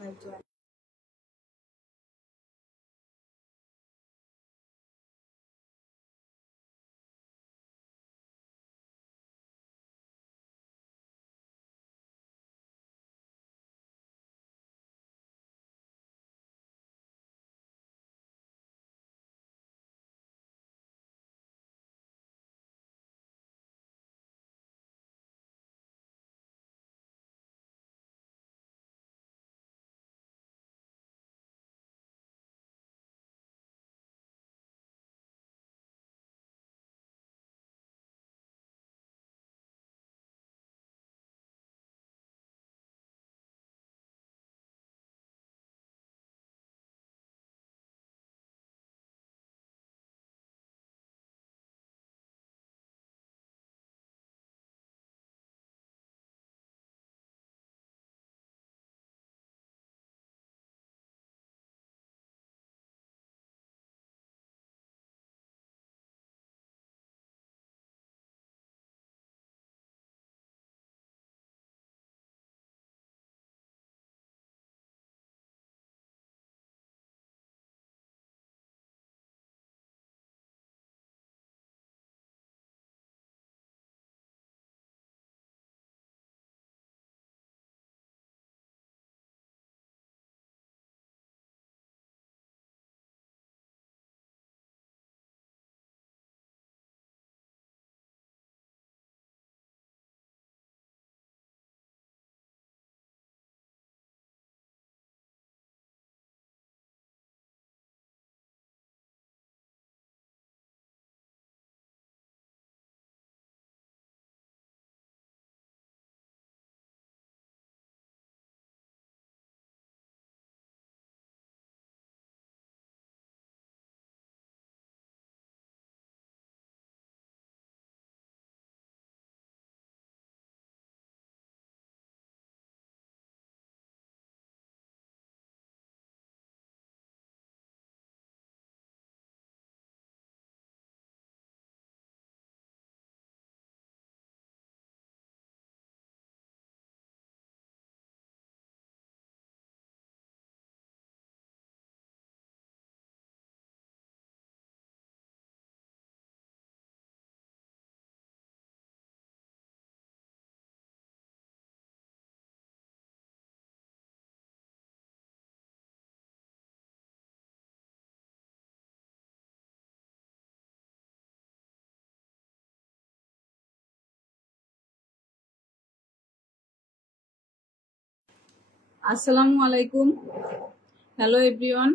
একজন। আসসালামু আলাইকুম। Hello everyone.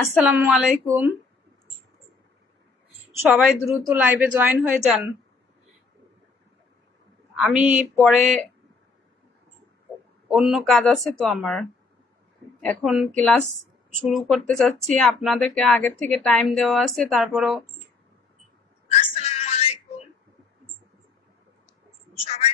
আসসালামু আলাইকুম। সবাই দ্রুত লাইভে জয়েন হয়ে যান। আমি পরে অন্য কাজ আছে তো আমার, এখন ক্লাস শুরু করতে চাচ্ছি। আপনাদেরকে আগের থেকে টাইম দেওয়া আছে, তারপরও আসসালামু আলাইকুম। সবাই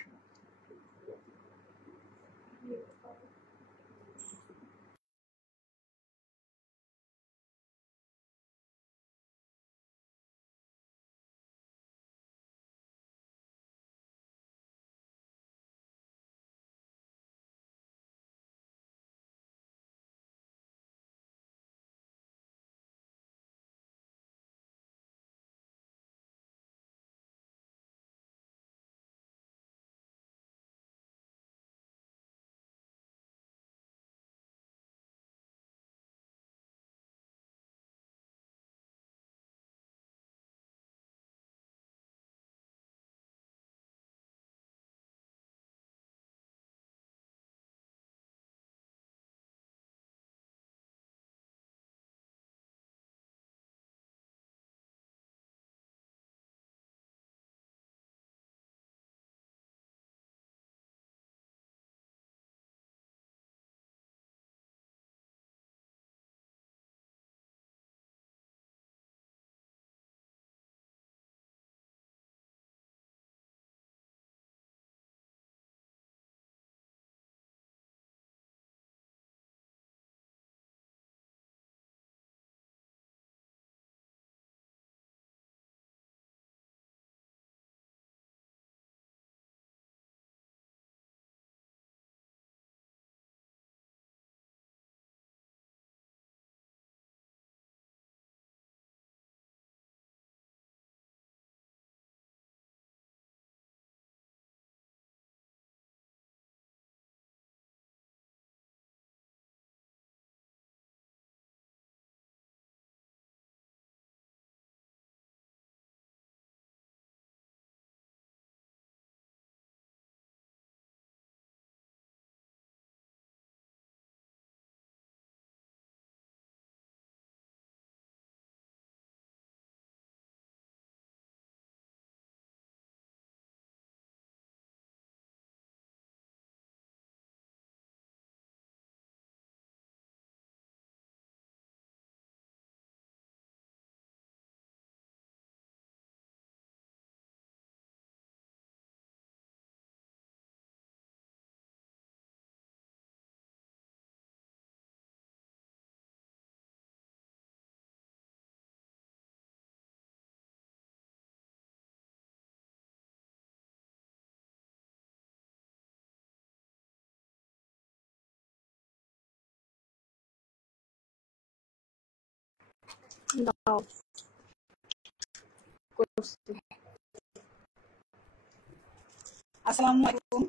আসসালামু আলাইকুম।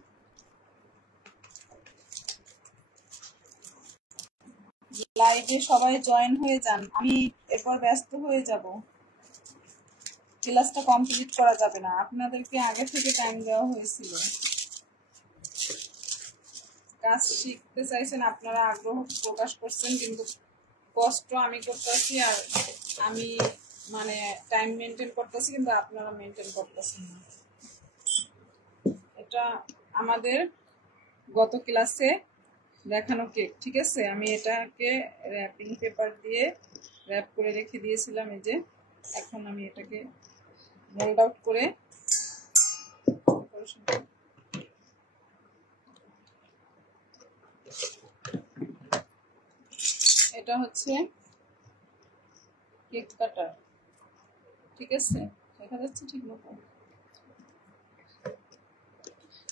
লাইভে সবাই জয়েন হয়ে যান, আমি এরপর ব্যস্ত হয়ে যাব। ক্লাসটা কমপ্লিট করা যাবে না, আপনাদেরকে আগে থেকে টাইম দেওয়া হয়েছিল। কাজ শিখতে চাইছেন, আপনারা আগ্রহ প্রকাশ করছেন, কিন্তু কষ্ট আমি করতেছি, আর আমি মানে টাইম মেনটেন করতেছি, কিন্তু আপনারা মেনটেন করতেছেন না। এটা আমাদের গত ক্লাসে দেখানো কেক, ঠিক আছে? আমি এটাকে র্যাপিং পেপার দিয়ে র্যাপ করে রেখে দিয়েছিলাম, এই যে এখন আমি এটাকে মোল্ড আউট করে এটা হচ্ছে কেক কাটার, ঠিক আছে? দেখা যাচ্ছে ঠিক মতো?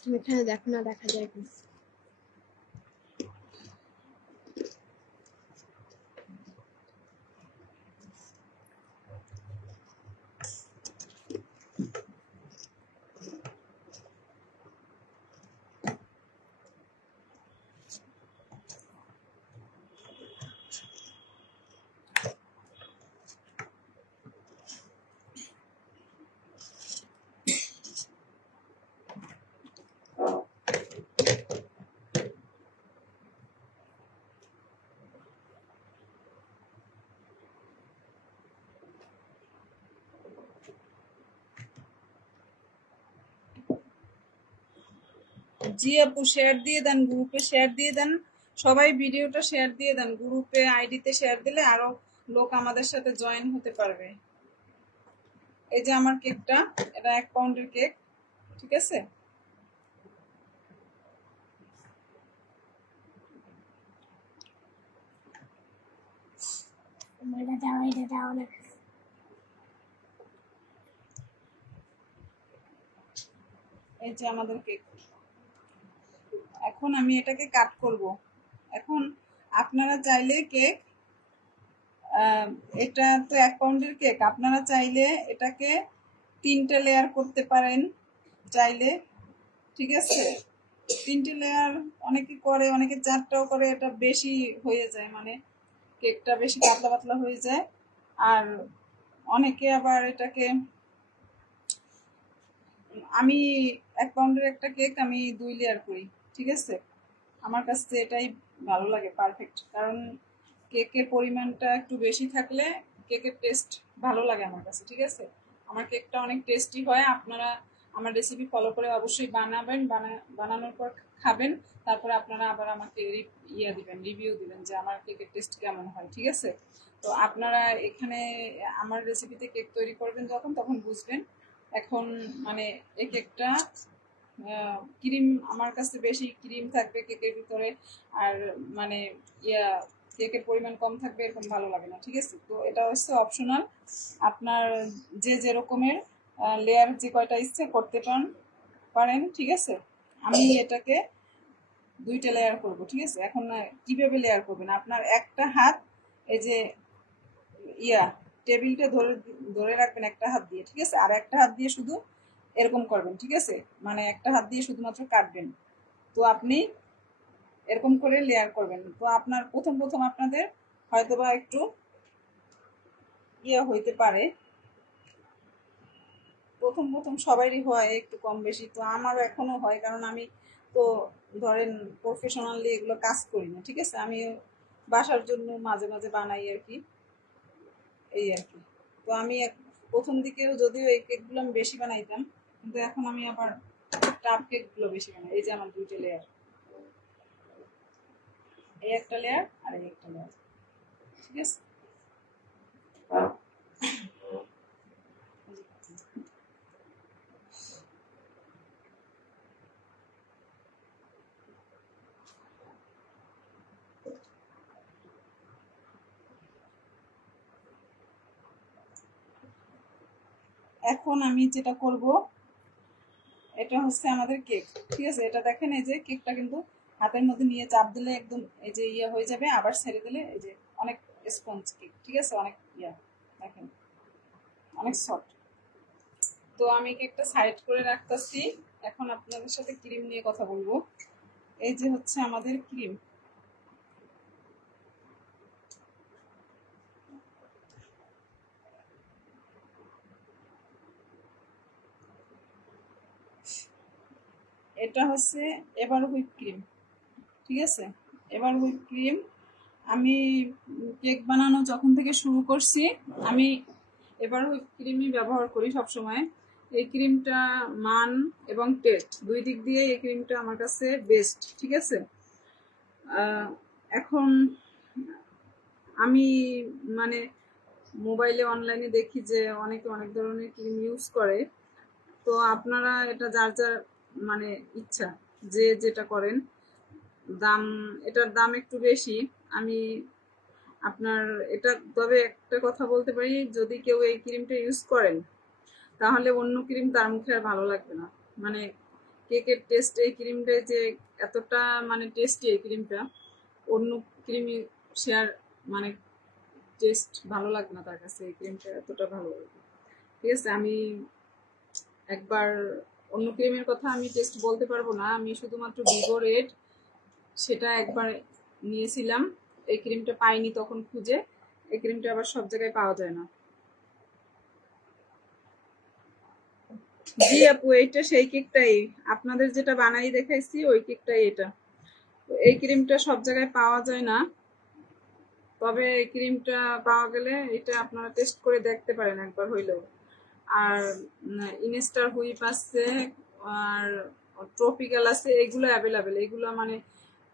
তুমি এখানে দেখো না, দেখা যায় কি? জি আপু, শেয়ার দিয়ে দেন, গ্রুপে শেয়ার দিয়ে দেন, সবাই ভিডিওটা শেয়ার দিয়ে দেন, গ্রুপে আইডিতে শেয়ার দিলে আরো লোক আমাদের সাথে জয়েন হতে পারবে। এই যে আমার কেকটা, এটা 1 পাউন্ডের কেক, ঠিক আছে। এটা দাও, এটা দাও না। এই যে আমাদের কেক, এখন আমি এটাকে কাট করব। এখন আপনারা চাইলে কেক, এটা তো 1 পাউন্ডের কেক, আপনারা চাইলে এটাকে 3টে লেয়ার করতে পারেন চাইলে, ঠিক আছে। 3টে লেয়ার অনেকে করে, অনেকে 4টাও করে, এটা বেশি হয়ে যায়, মানে কেকটা বেশি পাতলা পাতলা হয়ে যায়। আর অনেকে আবার এটাকে, আমি 1 পাউন্ডের একটা কেক আমি 2 লেয়ার করি, ঠিক আছে। আমার কাছে এটাই ভালো লাগে, পারফেক্ট। কারণ কেকের পরিমাণটা একটু বেশি থাকলে কেকের টেস্ট ভালো লাগে আমার কাছে, ঠিক আছে। আমার কেকটা অনেক টেস্টি হয়। আপনারা আমার রেসিপি ফলো করে অবশ্যই বানাবেন, বানানোর পর খাবেন, তারপরে আপনারা আবার আমাকে দিবেন, রিভিউ দিবেন যে আমার কেকের টেস্ট কেমন হয়, ঠিক আছে। তো আপনারা এখানে আমার রেসিপিতে কেক তৈরি করবেন যখন, তখন বুঝবেন। এখন মানে এই কেকটা ক্রিম, আমার কাছে বেশি ক্রিম থাকবে কেকের ভিতরে, আর মানে কেকের পরিমাণ কম থাকবে, এরকম ভালো লাগে না, ঠিক আছে। তো এটা হচ্ছে অপশনাল, আপনার যে যেরকমের লেয়ার যে কয়টা ইচ্ছে করতে পারেন, ঠিক আছে। আমি এটাকে 2টে লেয়ার করব, ঠিক আছে। এখন কিভাবে লেয়ার করবেন, আপনার একটা হাত এই যে টেবিলটা ধরে ধরে রাখবেন একটা হাত দিয়ে, ঠিক আছে। আর একটা হাত দিয়ে শুধু এরকম করবেন, ঠিক আছে। মানে একটা হাত দিয়ে শুধুমাত্র কাটবেন। তো আপনি এরকম করে লেয়ার করবেন। তো আপনার প্রথম প্রথম আপনাদের হয়তোবা একটু হইতে পারে, প্রথম প্রথম সবারই হয় একটু কম বেশি, তো আমার এখনো হয়, কারণ আমি তো ধরেন প্রফেশনালি এগুলো কাজ করি না, ঠিক আছে। আমি বাসার জন্য মাঝে মাঝে বানাই আর কি, এই আর কি। তো আমি প্রথম দিকেও যদিও এই কেকগুলো আমি বেশি বানাইতাম, কিন্তু এখন আমি আবার টাপ কেকগুলো বেশি বানাই। এই যে আমার 2টে লেয়ার, এই একটা লেয়ার আর এই একটা লেয়ার, ঠিক আছে। এখন আমি যেটা করব, এটা হচ্ছে আমাদের কেক, ঠিক আছে। এটা দেখেন, এই যে কেকটা কিন্তু হাতের মধ্যে নিয়ে চাপ দিলে একদম এই যে হয়ে যাবে, আবার ছেড়ে দিলে এই যে অনেক স্পঞ্জ কেক, ঠিক আছে। অনেক দেখেন, অনেক সফট। তো আমি কেকটা সাইড করে রাখতেছি। এখন আপনাদের সাথে ক্রিম নিয়ে কথা বলবো। এই যে হচ্ছে আমাদের ক্রিম, এটা হচ্ছে এবার হুইপ ক্রিম, ঠিক আছে। এবার হুইপ ক্রিম আমি কেক বানানো যখন থেকে শুরু করছি, আমি এবার হুইপ ক্রিমই ব্যবহার করি সব সময়। এই ক্রিমটা মান এবং টেস্ট 2 দিক দিয়ে এই ক্রিমটা আমার কাছে বেস্ট, ঠিক আছে। এখন আমি মানে মোবাইলে অনলাইনে দেখি যে অনেকে অনেক ধরনের ক্রিম ইউজ করে। তো আপনারা এটা যার যার মানে ইচ্ছা, যে যেটা করেন। দাম, এটার দাম একটু বেশি। আমি আপনার এটা, তবে একটা কথা বলতে পারি, যদি কেউ এই ক্রিমটা ইউজ করেন তাহলে অন্য ক্রিম তার মুখে আর ভালো লাগবে না। মানে কেকের টেস্ট এই ক্রিমটায় যে এতটা মানে টেস্টি, এই ক্রিমটা অন্য ক্রিম শেয়ার মানে টেস্ট ভালো লাগবে না তার কাছে, এই ক্রিমটা এতটা ভালো লাগবে, ঠিক আছে। আমি একবার অন্য ক্রিমের কথা আমি টেস্ট বলতে পারবো না, আমি শুধুমাত্র ভিভো রেড সেটা একবার নিয়েছিলাম। এই ক্রিমটা পাইনি তখন খুঁজে, এই ক্রিমটা আবার সব জায়গায় পাওয়া যায় না। জি আপু, এইটা সেই কেকটাই, আপনাদের যেটা বানাই দেখাইছি ওই কেকটাই এটা। এই ক্রিমটা সব জায়গায় পাওয়া যায় না, তবে এই ক্রিমটা পাওয়া গেলে এটা আপনারা টেস্ট করে দেখতে পারেন একবার হইলেও। আর ইনস্টার হুইপ আছে, আর ট্রপিক্যাল আছে, এগুলো অ্যাভেলেবেল, এগুলো মানে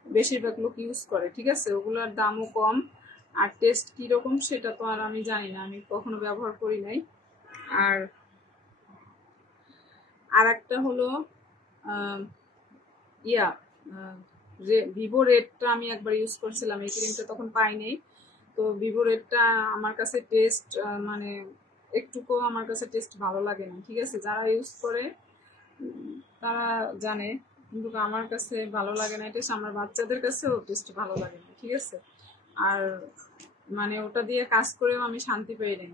বেশিরভাগ লোক ইউজ করে, ঠিক আছে। ওগুলোর দামও কম, আর টেস্ট কীরকম সেটা তো আর আমি জানি না, আমি কখনো ব্যবহার করি নাই। আর আর একটা হলো ইয়া ভিভো রেডটা আমি একবার ইউজ করছিলাম, এই ক্রিমটা তখন পাই নাই। তো ভিভো রেডটা আমার কাছে টেস্ট মানে একটুকুও আমার কাছে টেস্ট ভালো লাগে না, ঠিক আছে। যারা ইউজ করে তারা জানে, কিন্তু আমার কাছে ভালো লাগে না টেস্ট, আমার বাচ্চাদের কাছেও টেস্ট ভালো লাগে না, ঠিক আছে। আর মানে ওটা দিয়ে কাজ করেও আমি শান্তি পাই নাই,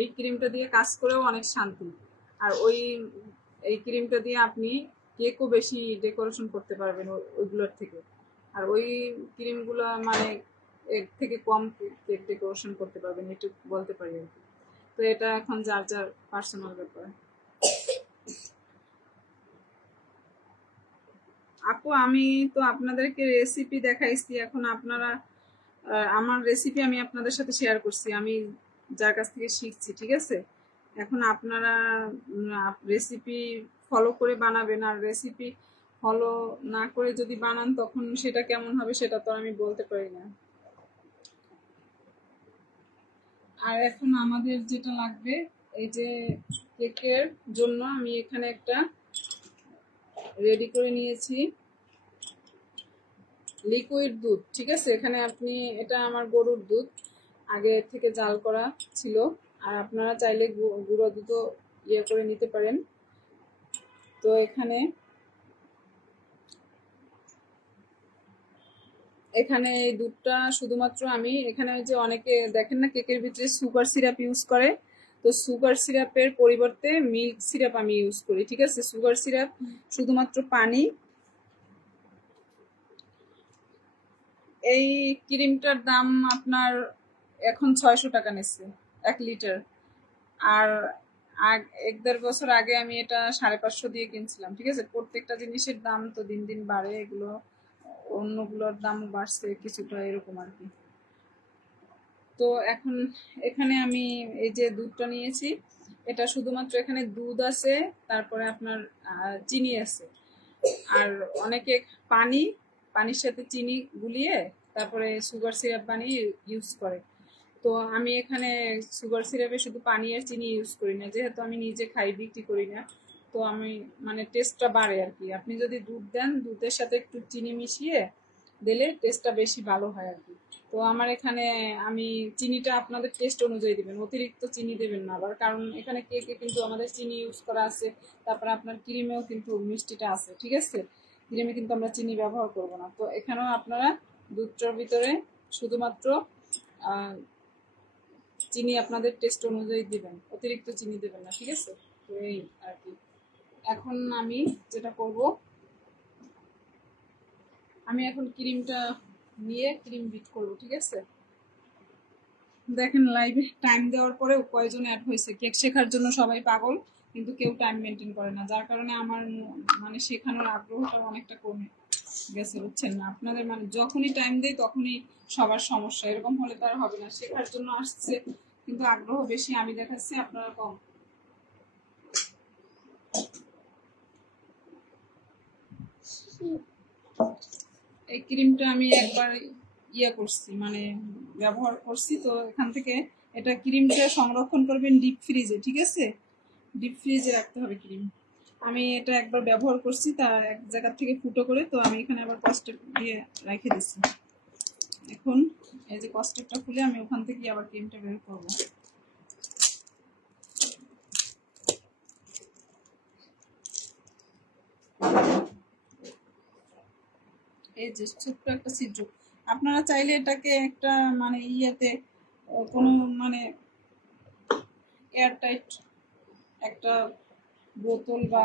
এই ক্রিমটা দিয়ে কাজ করেও অনেক শান্তি। আর এই ক্রিমটা দিয়ে আপনি কেকও বেশি ডেকোরেশন করতে পারবেন ওইগুলোর থেকে। আর ওই ক্রিমগুলো মানে এর থেকে কম কেক ডেকোরেশন করতে পারবেন, একটু বলতে পারি আর কি। তো এটা এখন যার যার পার্সোনাল ব্যাপার। আপু আমি তো আপনাদেরকে রেসিপি দেখাইছি, এখন আপনারা আমার রেসিপি আমি আপনাদের সাথে শেয়ার করছি, আমি যার কাছ থেকে শিখছি, ঠিক আছে। এখন আপনারা রেসিপি ফলো করে বানাবেন, আর রেসিপি ফলো না করে যদি বানান তখন সেটা কেমন হবে সেটা তো আমি বলতে পারি না। আর এখন আমাদের যেটা লাগবে, এই যে কেকের জন্য আমি এখানে একটা রেডি করে নিয়েছি লিকুইড দুধ, ঠিক আছে। এখানে আপনি, এটা আমার গরুর দুধ, আগে থেকে জাল করা ছিল, আর আপনারা চাইলে গুঁড়ো দুধও ইয়ে করে নিতে পারেন। তো এখানে এই দুধটা শুধুমাত্র আমি এখানে, যে অনেকে দেখেন না কেকের ভিতরে সুগার সিরাপ ইউজ করে, তো সুগার সিরাপের পরিবর্তে মিল্ক সিরাপ আমি ইউজ করি, ঠিক আছে। সুগার সিরাপ শুধুমাত্র পানি। এই ক্রিমটার দাম আপনার এখন 600 টাকা নিচ্ছে 1 লিটার। আর 1-1.5 বছর আগে আমি এটা 550 দিয়ে কিনছিলাম, ঠিক আছে। প্রত্যেকটা জিনিসের দাম তো দিন দিন বাড়ে, এগুলো অন্যগুলোর দাম বাড়ছে কিছুটা, এরকম আর কি। তো এখন এখানে আমি এই যে দুধটা নিয়েছি, এটা শুধুমাত্র এখানে দুধ আছে, তারপরে আপনার চিনি আছে, আর অনেকে পানির সাথে চিনি গুলিয়ে তারপরে সুগার সিরাপ বানিয়ে ইউজ করে। তো আমি এখানে সুগার সিরাপে শুধু পানি আর চিনি ইউজ করি না, যেহেতু আমি নিজে খাই, বিক্রি করি না। তো আমি মানে টেস্টটা বাড়ে আর কি। আপনি যদি দুধ দেন, দুধের সাথে একটু চিনি মিশিয়ে দিলে টেস্টটা বেশি ভালো হয় আর কি। তো আমার এখানে আমি চিনিটা আপনাদের টেস্ট অনুযায়ী দিবেন, অতিরিক্ত চিনি দেবেন না আবার, কারণ এখানে কেকে কিন্তু আমাদের চিনি ইউজ করা আছে, তারপরে আপনার ক্রিমেও কিন্তু মিষ্টিটা আছে, ঠিক আছে। ক্রিমে কিন্তু আমরা চিনি ব্যবহার করব না। তো এখানেও আপনারা দুধটার ভিতরে শুধুমাত্র চিনি আপনাদের টেস্ট অনুযায়ী দিবেন, অতিরিক্ত চিনি দেবেন না, ঠিক আছে। তো এই আর কি। এখন আমি যেটা করব, আমি এখন ক্রিমটা নিয়ে ক্রিম বিট করব, ঠিক আছে। দেখেন লাইভে টাইম দেওয়ার পরেও কয়জন অ্যাড হয়েছে। কেক শেখার জন্য সবাই পাগল, কিন্তু কেউ টাইম মেনটেন করে না, যার কারণে আমার মানে শেখানোর আগ্রহটা অনেকটা কমে গেছে, বুঝছেন না। আপনাদের মানে যখনই টাইম দেয় তখনই সবার সমস্যা, এরকম হলে তো আর হবে না। শেখার জন্য আসছে কিন্তু আগ্রহ বেশি আমি দেখাচ্ছি, আপনারা কম। এই ক্রিমটা আমি একবার করছি, মানে ব্যবহার করছি। তো এখান থেকে এটা ক্রিমটা সংরক্ষণ করবেন ডিপ ফ্রিজে, ঠিক আছে। ডিপ ফ্রিজে রাখতে হবে ক্রিম। আমি এটা একবার ব্যবহার করছি, তার এক জায়গা থেকে ফুটো করে, তো আমি এখানে আবার কস্টেপ দিয়ে রেখে দিচ্ছি। এখন এই যে কস্টেপটা খুলে আমি ওখান থেকে আবার ক্রিমটা বের করবো। এই যে ছোট্ট একটা ছিদ্র, আপনারা চাইলে এটাকে একটা মানে ইয়েতে কোনো মানে এয়ারটাইট একটা বোতল বা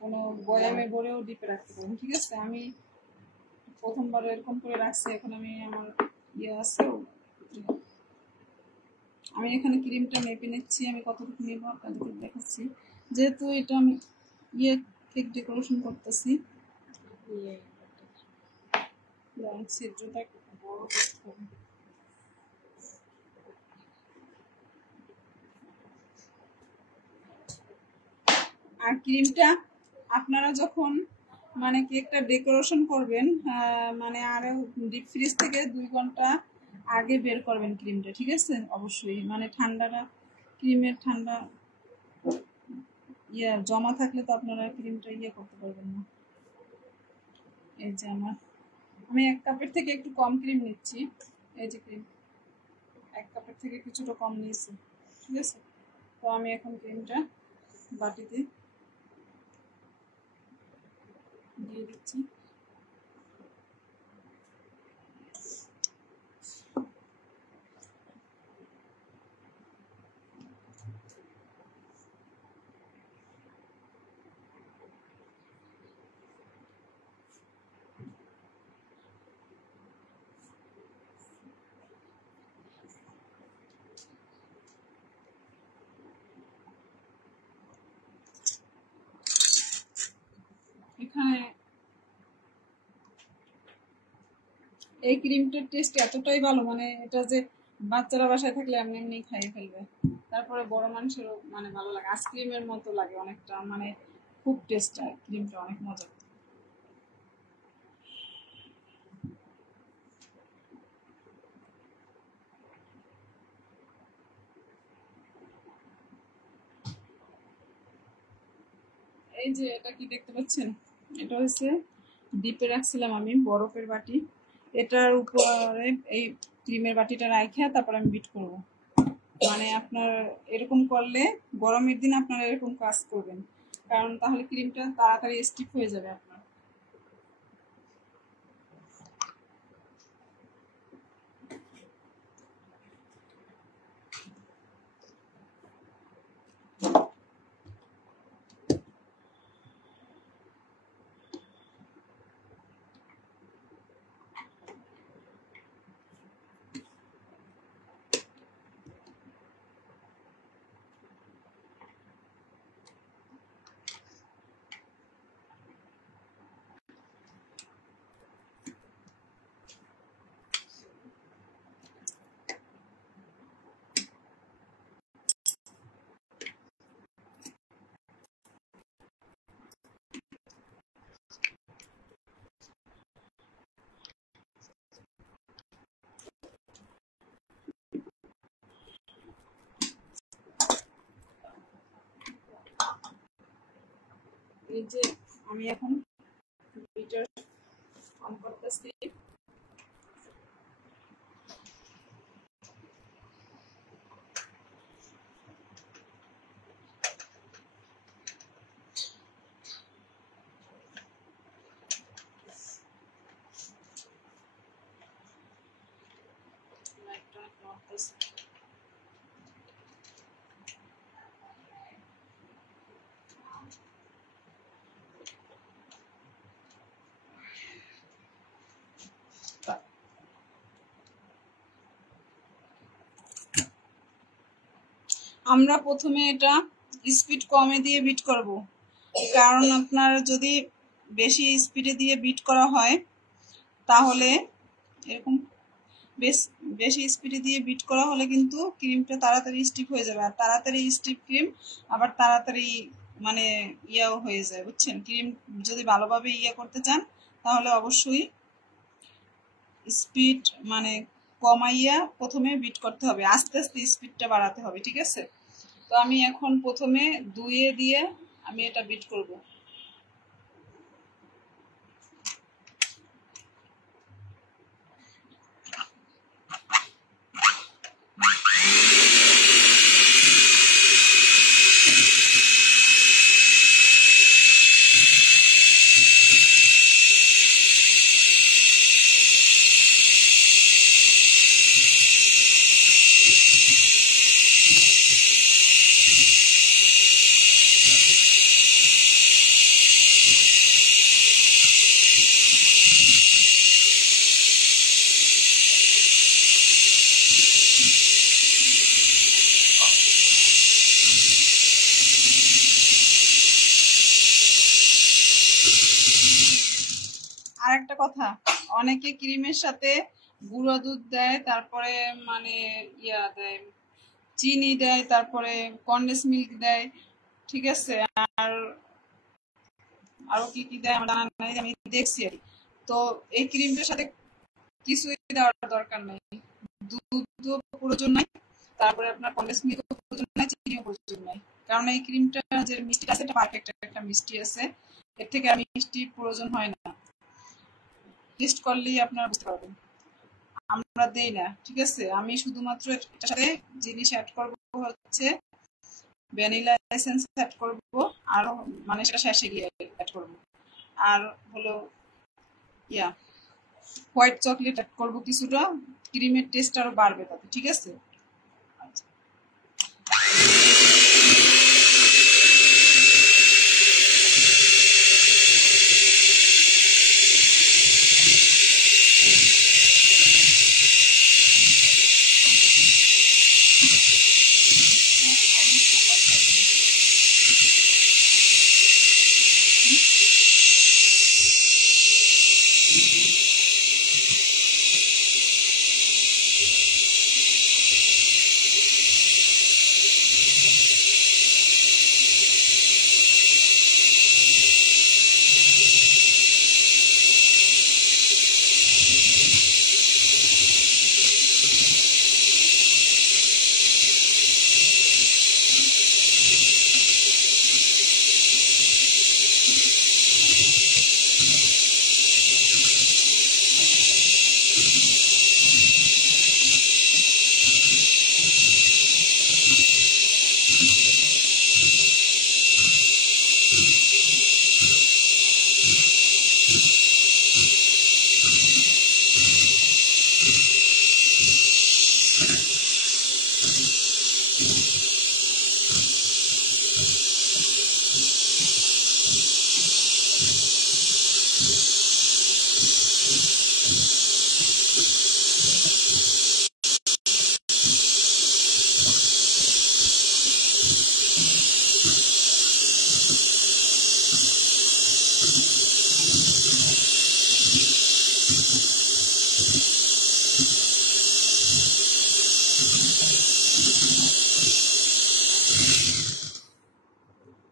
কোনো বয়ামে ভরেও ডিপে রাখতে পারেন, ঠিক আছে। আমি প্রথমবার এরকম করে রাখছি, এখন আমি আমার আছে, আমি এখানে ক্রিমটা মেপে নিচ্ছি, আমি কতটুকু নেবো আপনাদের দেখাচ্ছি। যেহেতু এটা আমি কেক ডেকোরেশন করতেছি, ছিদ্রটা বড় করতে হবে। আর ক্রিমটা আপনারা যখন মানে কেকটা ডেকোরেশন করবেন, মানে আরো ডিপ ফ্রিজ থেকে 2 ঘন্টা আগে বের করবেন ক্রিমটা, ঠিক আছে? অবশ্যই মানে ঠান্ডাটা, ক্রিমের ঠান্ডা জমা থাকলে তো আপনারা ক্রিমটা করতে পারবেন না। এই যে আমি 1 কাপের থেকে একটু কম ক্রিম নিচ্ছি। এই যে ক্রিম 1 কাপের থেকে কিছুটা কম নিয়েছি, ঠিক আছে? তো আমি এখন ক্রিমটা বাটিতে দিয়ে দিচ্ছি। এখানে এই ক্রিমটার টেস্ট এতটাই ভালো, মানে এটা যে বাচ্চারা বাসায় থাকলে এমনি এমনি খাইয়ে ফেলবে। তারপরে বড় মানুষেরও মানে ভালো লাগে, আইসক্রিমের মতো লাগে অনেকটা, মানে খুব টেস্ট হয় ক্রিমটা, অনেক মজা। এই যে এটা কি দেখতে পাচ্ছেন, এটা হচ্ছে ডিপে রাখছিলাম আমি বরফের বাটি, এটার উপরে এই ক্রিমের বাটিটা রাখে তারপর আমি বিট করব। মানে আপনার এরকম করলে গরমের দিন আপনারা এরকম কাজ করবেন, কারণ তাহলে ক্রিমটা তাড়াতাড়ি স্টিক হয়ে যাবে আপনার। এই যে আমি এখন বিটার অন করতেছি। লাইটটা অনেক নড়তেছে। আমরা প্রথমে এটা স্পিড কমে দিয়ে বিট করব, কারণ আপনার যদি বেশি স্পিডে দিয়ে বিট করা হয় তাহলে এরকম বেশ বেশি স্পিডে দিয়ে বিট করা হলে কিন্তু ক্রিমটা তাড়াতাড়ি স্টিপ হয়ে যাবে, আর তাড়াতাড়ি স্টিপ ক্রিম আবার তাড়াতাড়ি মানে ইয়াও হয়ে যায়, বুঝছেন? ক্রিম যদি ভালোভাবে করতে চান তাহলে অবশ্যই স্পিড মানে কমাইয়া প্রথমে বিট করতে হবে, আস্তে আস্তে স্পিডটা বাড়াতে হবে, ঠিক আছে? তো আমি এখন প্রথমে 2 দিয়ে আমি এটা বিট করব। আর একটা কথা, অনেকে ক্রিমের সাথে গুঁড়ো দুধ দেয়, তারপরে মানে দেয়, চিনি দেয়, তারপরে কন্ডেন্স মিল্ক দেয়, ঠিক আছে? আর আরো কি কি দেয় আমার জানা নাই, আমি দেখছি আর কি। তো এই ক্রিমটার সাথে কিছুই দেওয়ার দরকার নাই, দুধও প্রয়োজন নাই, তারপরে আপনার কন্ডেন্স মিল্কও প্রয়োজন নাই, চিনিও প্রয়োজন নাই। কারণ এই ক্রিমটা যে মিষ্টি আছে এটা পারফেক্ট একটা মিষ্টি আছে, এর থেকে আর মিষ্টি প্রয়োজন হয় না। টেস্ট করলেই আপনারা বুঝতে পারবেন। আমরা দেই না, ঠিক আছে। আমি শুধুমাত্র এটার সাথে জিনিস অ্যাড করব, হচ্ছে ভ্যানিলা এসেন্স অ্যাড করব, আর মানে সেটা শেষে গিয়ে অ্যাড করব, আর হলো ইয়া হোয়াইট চকলেট অ্যাড করব কিছুটা, ক্রিমের টেস্ট আরো বাড়বে তাতে, ঠিক আছে। আচ্ছা,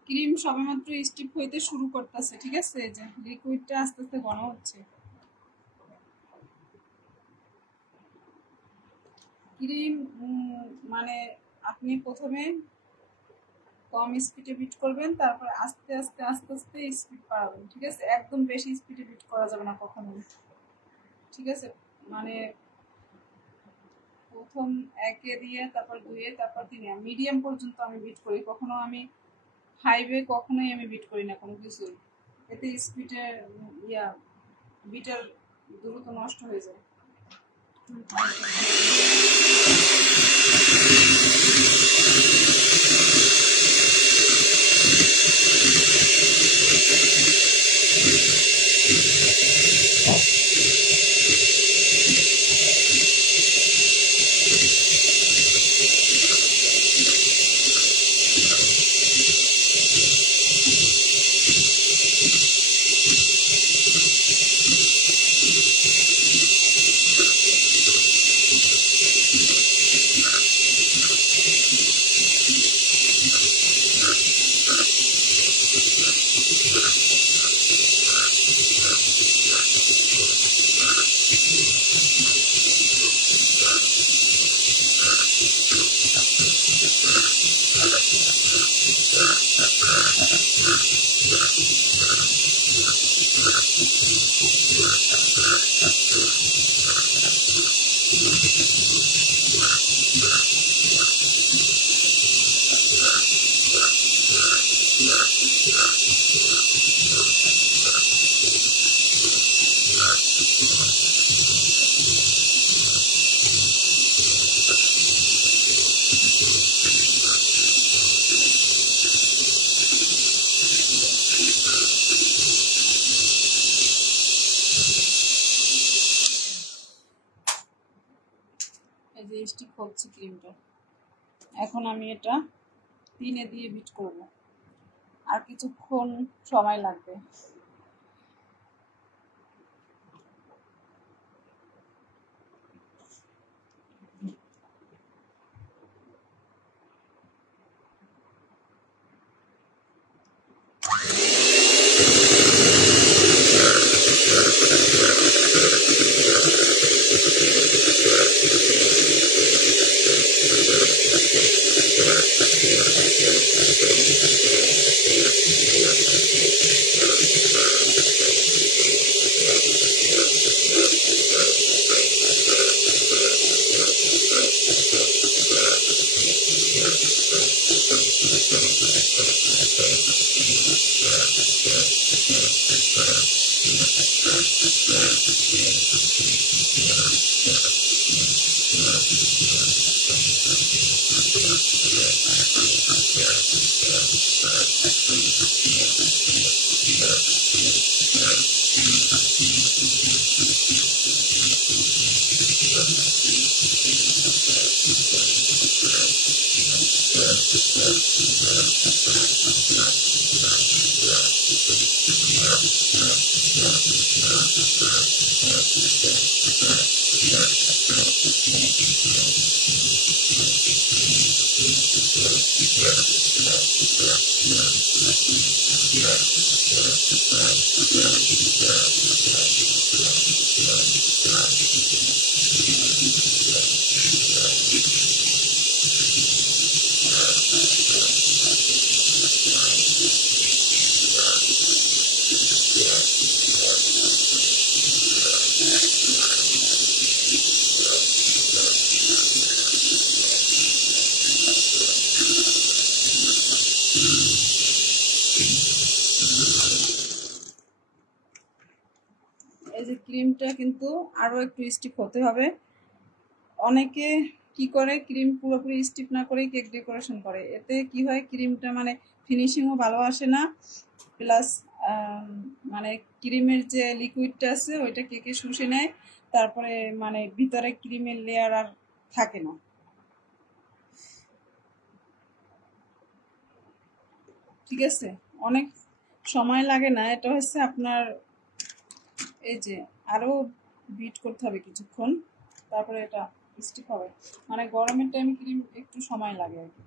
ক্রিম সবেমাত্র স্টিপ হইতে শুরু করতেছে, ঠিক আছে। এই যে লিকুইডটা আস্তে আস্তে ঘন হচ্ছে। ক্রিম মানে আপনি প্রথমে কম স্পিডে বিট করবেন, তারপর আস্তে আস্তে আস্তে আস্তে স্পিড বাড়াবেন, ঠিক আছে। একদম বেশি স্পিডে বিট করা যাবে না কখনোই, ঠিক আছে। মানে প্রথম একে দিয়ে, তারপর দুয়ে, তারপর তিনে, মিডিয়াম পর্যন্ত আমি বিট করি, কখনো আমি ফাইভে কখনোই আমি বিট করি না কোনো কিছু। এতে স্পিডে ইয়া বিটার দ্রুত নষ্ট হয়ে যায়। এই যে স্টিক হচ্ছে ক্রিমটা। এখন আমি এটা 3-এ দিয়ে বিট করব, আর কিছুক্ষণ সময় লাগবে। এই যে ক্রিমটা কিন্তু আরো একটু স্টিফ হতে হবে। অনেকে কি করে, ক্রিম পুরোপুরি স্টিফ না করে কেক ডেকোরেশন করে, এতে কি হয় ক্রিমটা মানে ফিনিশিংও ভালো আসে না, প্লাস মানে ক্রিমের যে লিকুইডটা আছে ওইটা কেকে শুষে নেয়, তারপরে মানে ভিতরে ক্রিমের লেয়ার আর থাকে না। ঠিক আছে, অনেক সময় লাগে না, এটা হচ্ছে আপনার এই যে আরো বিট করতে হবে কিছুক্ষণ, তারপরে এটা স্টিফ হবে। মানে গরমের টাইমে ক্রিম একটু সময় লাগে আর কি।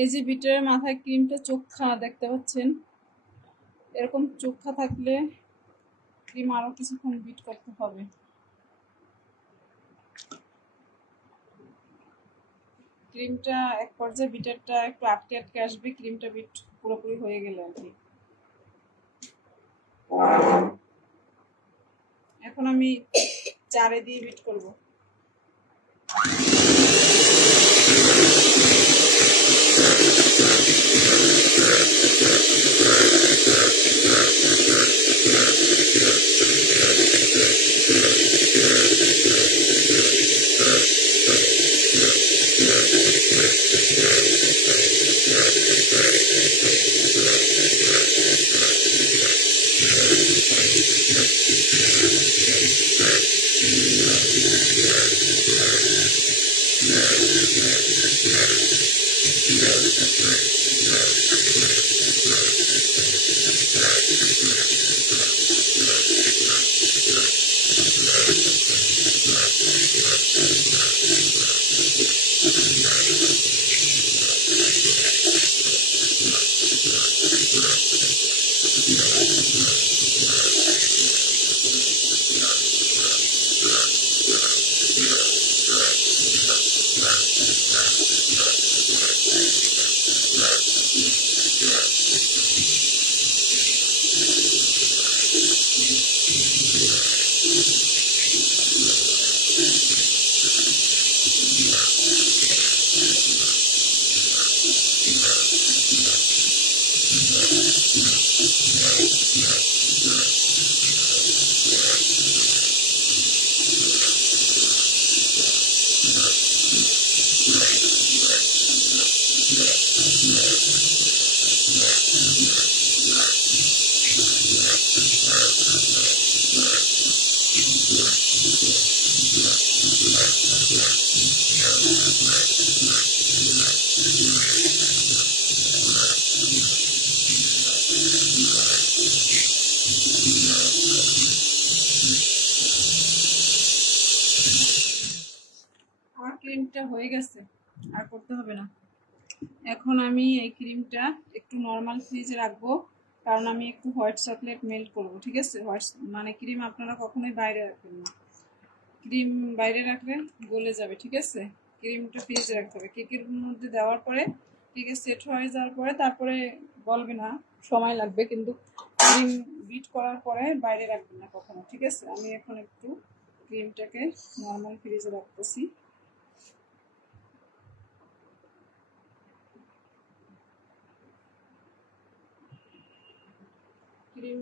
এই যে বিটারের মাথায় ক্রিমটা চোখা দেখতে পাচ্ছেন, এরকম চোখা থাকলে ক্রিম আরো কিছুক্ষণ বিট করতে হবে। ক্রিমটা এক পর্যায়ে বিটারটা একটু আটকে আটকে আসবে, ক্রিমটা বিট পুরোপুরি হয়ে গেলে আর কি। এখন আমি 4 দিয়ে বিট করব। এটা হয়ে গেছে, আর করতে হবে না। এখন আমি এই ক্রিমটা একটু নর্মাল ফ্রিজে রাখবো, কারণ আমি একটু হোয়াইট চকলেট মেল্ট করব। ঠিক আছে, হোয়াইট মানে ক্রিম আপনারা কখনোই বাইরে রাখবেন না, ক্রিম বাইরে রাখলে গলে যাবে। ঠিক আছে, ক্রিমটা ফ্রিজে রাখতে হবে। কেকের মধ্যে দেওয়ার পরে কেকে সেট হয়ে যাওয়ার পরে তারপরে গলবে না, সময় লাগবে, কিন্তু ক্রিম বিট করার পরে বাইরে রাখবেন না কখনো। ঠিক আছে, আমি এখন একটু ক্রিমটাকে নর্মাল ফ্রিজে রাখতেছি। ক্রিম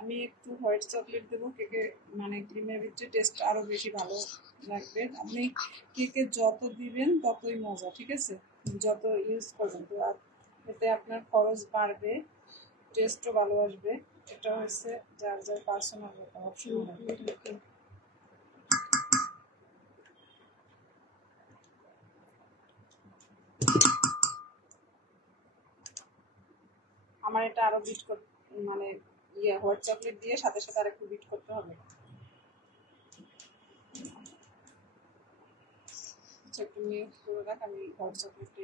আমি একটু হোয়াইট চকলেট দেবো কেকে, মানে ক্রিমের ভিতরে টেস্ট আরো বেশি ভালো লাগবে। আপনি কেকে যত দিবেন ততই মজা। ঠিক আছে, যত ইউজ করবেন তো এতে আপনার খরচ বাড়বে, টেস্টও ভালো আসবে। এটা হচ্ছে যার যার পার্সোনাল অপশন। আমার এটা আরো বিট করতে, মানে হোয়াইট চকলেট দিয়ে সাথে সাথে আরেকটু বিট করতে হবে। আচ্ছা, একটু মিক্স করে রাখ, আমি হোয়াইট চকলেটটা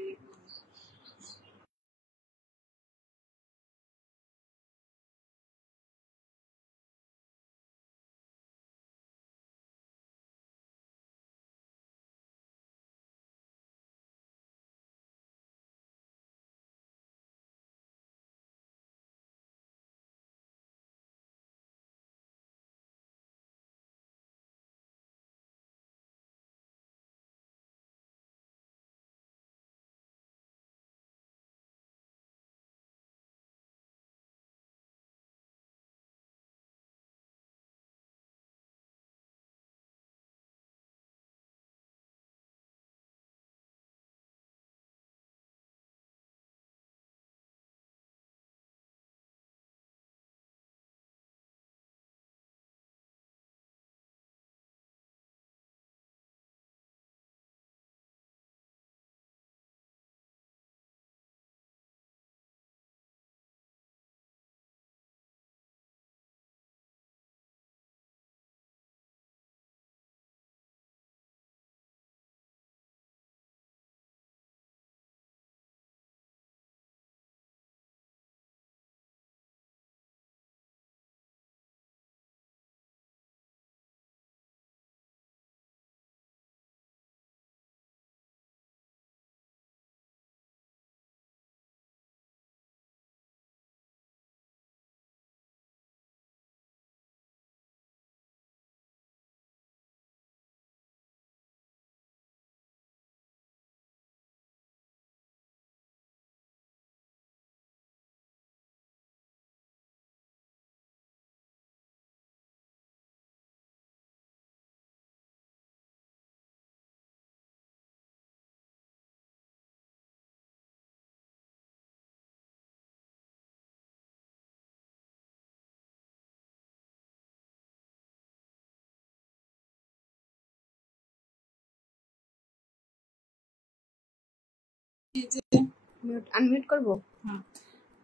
আনমিউট করব। হ্যাঁ,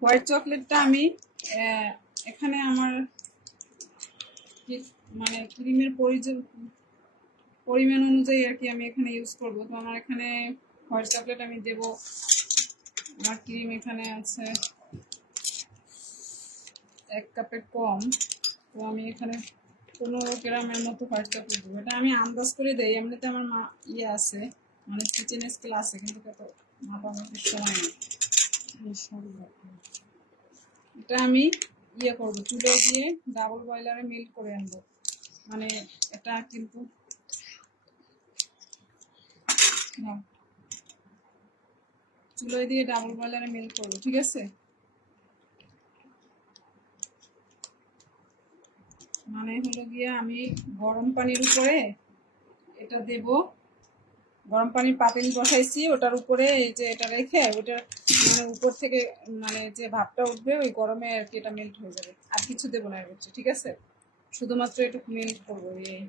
হোয়াইট চকলেটটা আমি এখানে আমার মানে ক্রিমের পরিমাণ অনুযায়ী আর কি আমি এখানে ইউজ করব। তো আমার এখানে হোয়াইট চকলেট আমি দেব, আমার ক্রিম এখানে আছে 1 কাপের কম, তো আমি এখানে 15 গ্রামের মতো হোয়াইট চকলেট দেবো। এটা আমি আন্দাজ করে দেই, এমনিতে আমার মা আছে, মানে কিচেন স্কেল আছে, কিন্তু কত মাপামাপির সময় নেই। এটা আমি করবো, চুলে দিয়ে ডাবল বয়লারে মেল্ট করে আনবো। মানে এটা কিন্তু চুলোয় দিয়ে ডাবল বয়লারে মেল্ট করবো। ঠিক আছে, মানে হলো গিয়ে আমি গরম পানির উপরে এটা দেব, গরম পানির পাতিল বসাইছি, ওটার উপরে এই যে এটা রেখে ওটার মানে উপর থেকে মানে যে ভাপটা উঠবে ওই গরমে আর কি এটা মেল্ট হয়ে যাবে। আর কিছু দেবো না এর হচ্ছে। ঠিক আছে, শুধুমাত্র একটু মেল্ট করবো। এই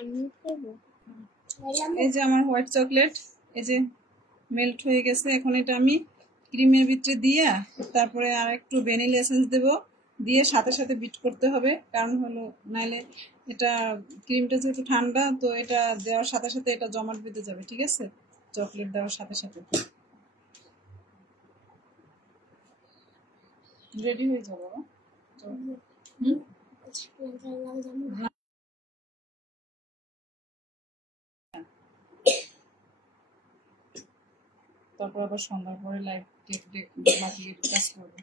আমি দেবো এই যে আমার হোয়াইট চকলেট এই যে মেল্ট হয়ে গেছে। এখন এটা আমি ক্রিমের ভিতরে দিয়ে তারপরে আর একটু ভ্যানিলা এসেন্স দেব, দিয়ে সাথে সাথে বিট করতে হবে। কারণ হলো নাইলে এটা ক্রিমটা যেহেতু ঠান্ডা, তো এটা দেওয়ার সাথে সাথে এটা জমাট বেঁধে যাবে। ঠিক আছে, চকলেট দেওয়ার সাথে সাথে রেডি হয়ে যাবে। তারপর আবার সন্ধ্যার পরে লাইভ কেক বাকি কাজ করবে।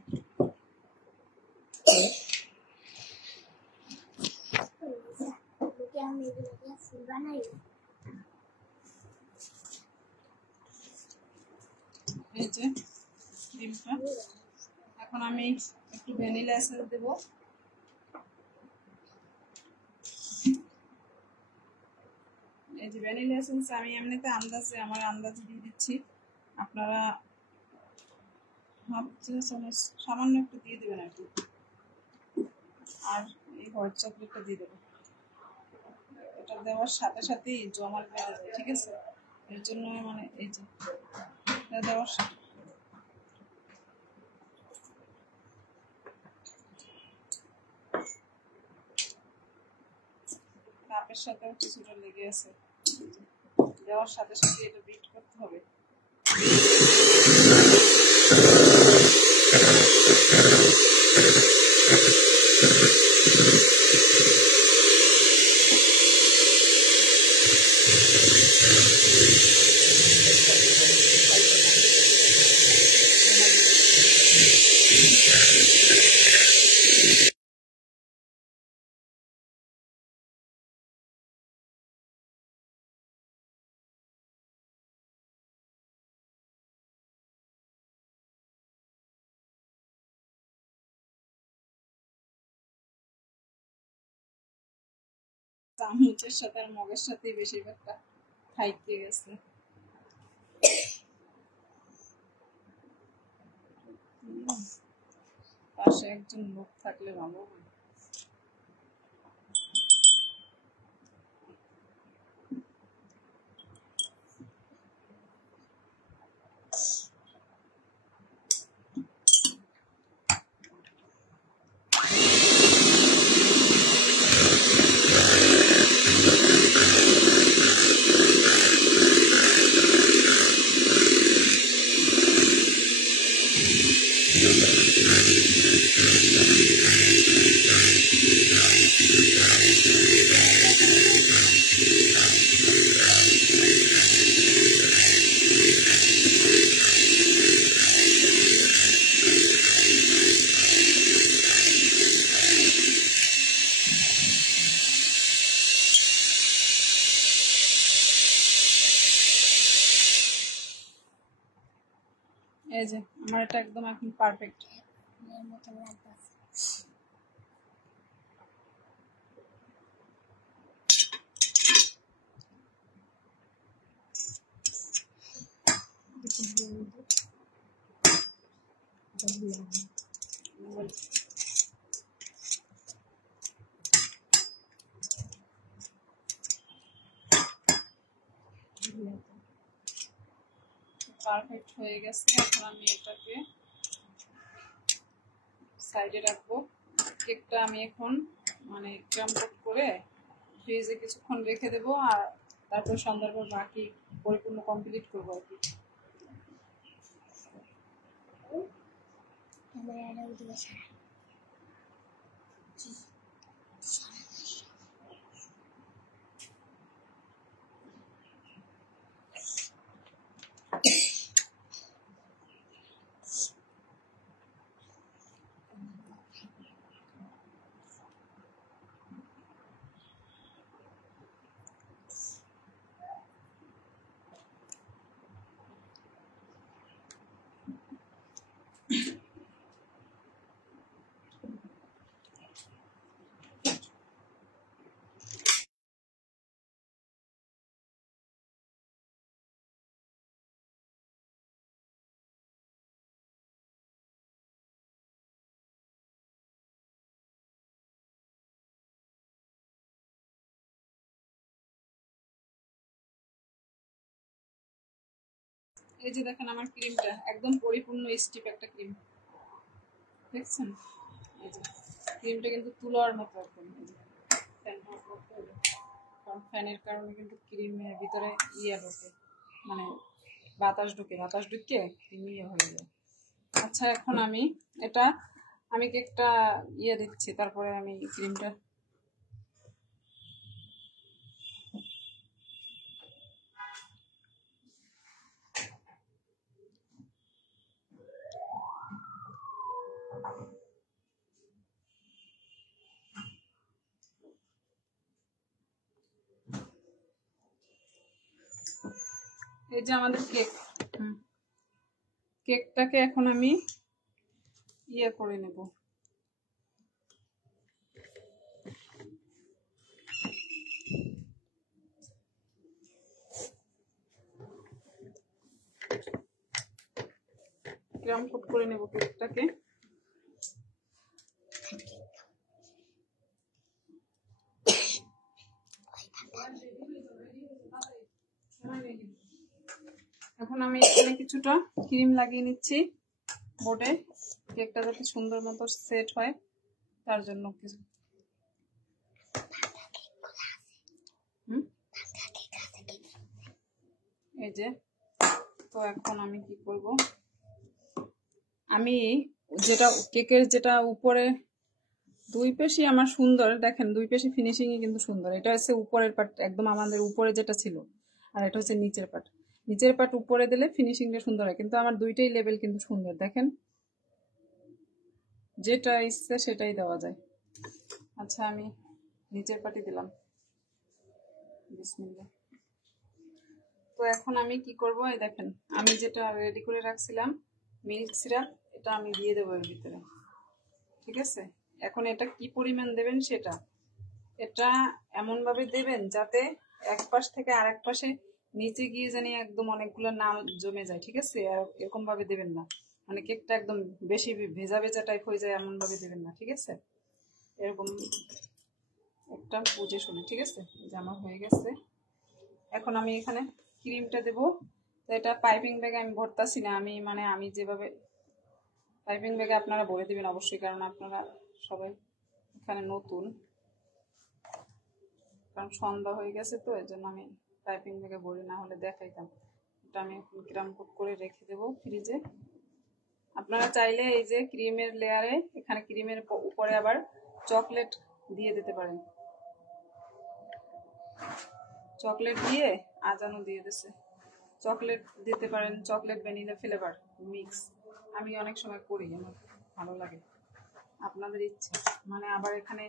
আমি এগুলোকে ফুল বানাই। এই যে ক্রিমটা, এখন আমি একটু ভ্যানিলা এসেন্স দেব। এই যে ভ্যানিলা এসেন্স আমি এমনিতে আমার আন্দাজে দিয়ে দিচ্ছি, আপনারা হাফ চা চামচ সামান্য একটু দিয়ে দেবেন আর কি। আর এই হোয়াইট চকলেটটা দিয়ে দেবেন। এটা দেওয়ার সাথে সাথেই জমাট বেঁধে যায়। ঠিক আছে, এর জন্য মানে এই যে এটা দেওয়ার সাথে কাপের সাথেও কিছুটা লেগে আছে। দেওয়ার সাথে সাথে এটা বিট করতে হবে। চামচের সাথে আর মগের সাথেই বেশিরভাগটা খাইতে গেছে। পাশে একজন লোক থাকলে ভালো হয়। এই যে আমার এটা একদম এখন পারফেক্ট। এর মতো লাগতেছে। পারফেক্ট হয়ে গেছে। এখন আমি এটাকে সাইডে রাখবো। কেকটা আমি এখন মানে ক্রাম্বল করে ফ্রিজে কিছুক্ষণ রেখে দেবো, আর তারপর সন্ধ্যার পর বাকি পরিপূর্ণ কমপ্লিট করবো আর কি। ক্যামেরাটা ওদিকে এই যে দেখেন আমার ক্রিমটা একদম পরিপূর্ণ স্টিপ একটা ক্রিম, দেখছেন? এই যে ক্রিমটা কিন্তু তুলার মতো একদম। এই যে ফ্যান অফ করতে হবে, কারণ ফ্যানের কারণে কিন্তু ক্রিমের ভিতরে ঢোকে, মানে বাতাস ঢুকে ক্রিম হয়ে যায়। আচ্ছা এখন আমি কেকটা দিচ্ছি, তারপরে আমি ক্রিমটা এই যে আমাদের কেক, কেকটাকে এখন আমি করে নেব। গ্রাম কোট করে নেব কেকটাকে। এখন আমি এখানে কিছুটা ক্রিম লাগিয়ে নিচ্ছি বোর্ডে, কেকটা যাতে সুন্দর মতো সেট হয় তার জন্য কিছু। এই যে, তো এখন আমি কি করব, আমি যেটা কেকের যেটা উপরে দুই পেশি আমার সুন্দর, দেখেন দুই পেশি ফিনিশিং কিন্তু সুন্দর। এটা হচ্ছে উপরের পার্ট, একদম আমাদের উপরে যেটা ছিল, আর এটা হচ্ছে নিচের পার্ট। নিচের পার্ট উপরে দিলে ফিনিশিংটা সুন্দর হয়, কিন্তু আমার দুইটাই লেভেল কিন্তু সুন্দর। দেখেন যেটা ইচ্ছে সেটাই দেওয়া যায়। আচ্ছা আমি নিচের পার্টই দিলাম, বিসমিল্লাহ। তো এখন আমি কি করব, এই দেখেন আমি যেটা রেডি করে রাখছিলাম মিল্ক সিরাপ, এটা আমি দিয়ে দেবো এর ভিতরে, ঠিক আছে? এখন এটা কি পরিমাণ দেবেন সেটা, এটা এমন ভাবে দেবেন যাতে এক পাশ থেকে আরেক পাশে নিচে গিয়ে জানি একদম অনেকগুলো নাল জমে যায়, ঠিক আছে? আর এরকম ভাবে দেবেন না, মানে কেকটা একদম বেশি ভেজা ভেজা টাইপ হয়ে যায় এমন ভাবে দেবেন না, ঠিক আছে? এরকম একটা বুঝে শুনে, ঠিক আছে? যে আমার হয়ে গেছে। এখন আমি এখানে ক্রিমটা দেবো। তো এটা পাইপিং ব্যাগে আমি ভরতাছি না, আমি যেভাবে পাইপিং ব্যাগে আপনারা ভরে দেবেন অবশ্যই, কারণ আপনারা সবাই এখানে নতুন, কারণ সন্ধ্যা হয়ে গেছে তো এর জন্য আমি পাইপিং ব্যাগে ভরি, না হলে দেখাইতাম। এটা আমি এখন গ্রাম কোট করে রেখে দেবো ফ্রিজে। আপনারা চাইলে এই যে ক্রিমের লেয়ারে, এখানে ক্রিমের উপরে আবার চকলেট দিয়ে দিতে পারেন, চকলেট দিয়ে আজানও দিয়ে দিছে, চকলেট দিতে পারেন, চকলেট ভ্যানিলা ফ্লেভার মিক্স। আমি অনেক সময় করি, আমার ভালো লাগে, আপনাদের ইচ্ছে। মানে আবার এখানে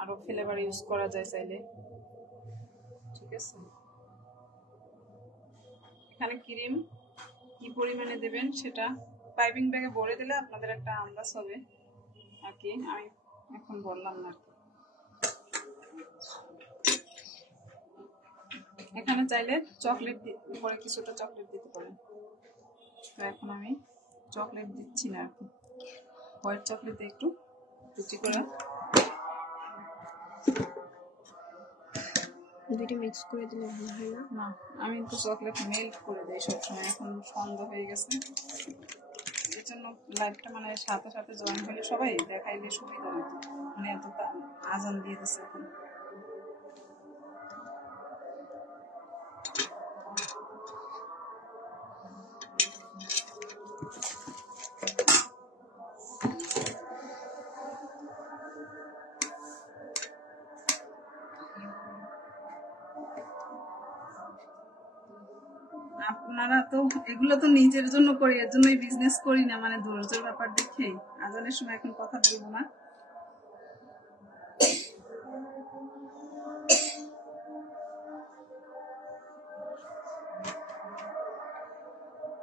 আরো ফ্লেভার ইউজ করা যায় চাইলে, ঠিক আছে? এখানে ক্রিম কি পরিমাণে দেবেন সেটা পাইপিং ব্যাগে ভরে দিলে আপনাদের একটা আন্দাজ হবে আর কি, আমি এখন বললাম না আর কি। এখানে চাইলে চকলেট উপরে কিছুটা চকলেট দিতে পারেন, তো এখন আমি চকলেট দিচ্ছি না আর কি, হোয়াইট চকলেট একটু কুচি করে দুইটা মিক্স করে দিলে ভালো হয় না? না, আমি তো চকলেট মেল্ট করে দিই সবসময়, এখন সন্ধ্যা হয়ে গেছে এর জন্য লাইভটা মানে সাথে সাথে জয়েন হলে সবাই দেখাইলে সুবিধা হতো, মানে এত আজান দিয়ে দিচ্ছে এখন। আপনারা তো এগুলো তো নিজের জন্য করি, এর জন্যই বিজনেস করি না, মানে ধৈর্যের ব্যাপার দেখেই। আজানের সময় এখন কথা বলবো না,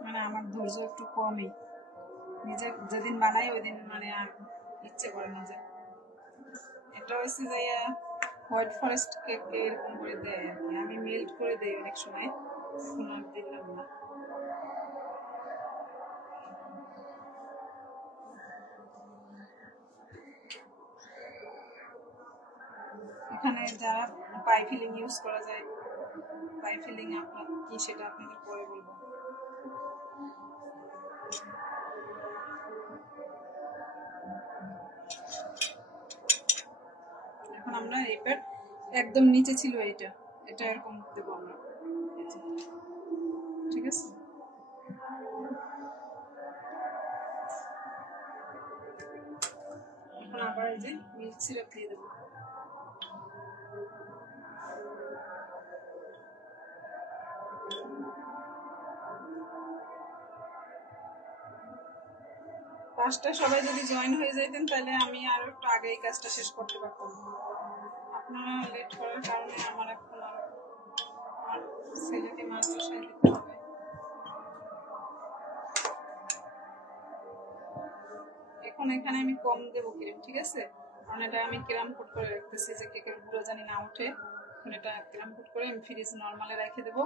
মানে আমার ধৈর্য একটু কমই, নিজে যেদিন বানাই ওই দিন মানে আর ইচ্ছে করে না যে। এটা হচ্ছে যাইয়া হোয়াইট ফরেস্ট কেক এরকম করে দেয় আর কি, আমি মেল্ট করে দেই অনেক সময়, এখন আর দিলাম না। এখানে যারা পাই ফিলিং ইউজ করা যায়, পাই ফিলিং আপনার কি সেটা আপনাদের পরে বলবো। না, এই প্যাড একদম নিচে ছিল, এইটা এটা এরকম দেবো আমরা, এই যে, ঠিক আছে। এখন আবার এই যে মিল্ক সিরাপ দিয়ে দেবো। কাজটা সবাই যদি জয়েন হয়ে যেতেন তাহলে আমি আরো একটু আগে এই কাজটা শেষ করতে পারতাম। আপনারা লেট করার কারণে আমার এখন আমার ছেলেকে মাদ্রাসায় দিতে হবে। এখন এখানে আমি কম দেবো ক্রিম, ঠিক আছে, কারণ এটা আমি ক্রাম কোট করে রাখতেছি যে কেকের গুঁড়ো জানি না ওঠে। এখন এটা ক্রাম কোট করে আমি ফ্রিজ নর্মালে রেখে দেবো।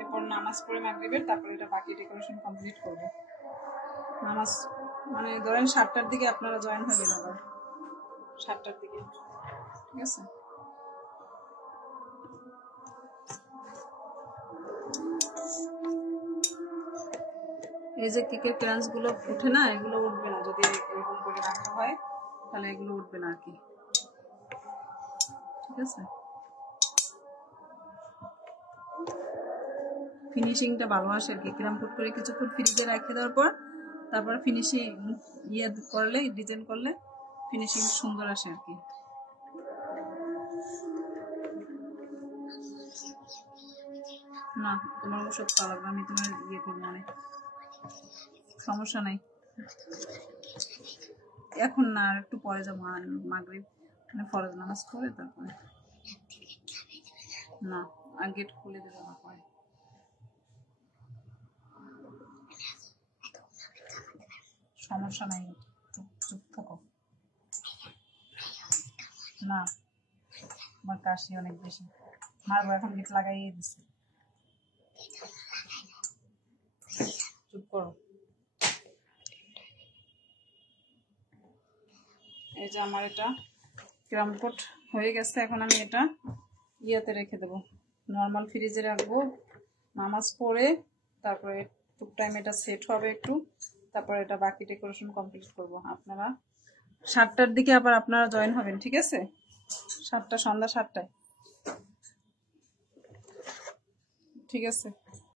এরপর নামাজ পড়ে মাগরিবের, তারপরে এটা বাকি ডেকোরেশন কমপ্লিট করবো। নামাজ মানে ধরেন 7টার দিকে আপনারা জয়েন হবেন, আবার 7টার দিকে, ঠিক আছে। এই যে কেকের ক্রাঞ্চ গুলো উঠে না, এগুলো উঠবে না যদি এরকম করে রাখা হয়, তাহলে এগুলো উঠবে না আর কি, ঠিক আছে। ফিনিশিংটা ভালো আসে আর কি, ক্রাম কোট করে কিছুক্ষণ ফ্রিজে রেখে দেওয়ার পর তারপর ফিনিশিং ইয়ে করলে, ডিজাইন করলে ফিনিশিং সুন্দর আসে আর কি। না তোমার ওষুধ খাওয়া লাগবে, আমি তোমার ইয়ে করবো, অনেক সমস্যা নাই, এখন না, আর একটু পরে যাবো, মাগরিব মানে ফরজ নামাজ করে তারপরে। না আর গেট খুলে দেবো না পরে। সমস্যা নাই, চুপ চুপ থাকো। না আমার কাশি অনেক বেশি, মারবো এখন, গেট লাগাইয়ে দিচ্ছে, চুপ করো। এই যে আমার এটা ক্রাম কোট হয়ে গেছে, এখন আমি এটা ইয়েতে রেখে দেবো, নর্মাল ফ্রিজে রাখবো। নামাজ পড়ে তারপরে টুক টাইম এটা সেট হবে একটু, তারপরে এটা বাকি ডেকোরেশন কমপ্লিট করব। আপনারা 7টার দিকে আবার আপনারা জয়েন হবেন, ঠিক আছে, 7টা, সন্ধ্যা 7টায়, ঠিক আছে।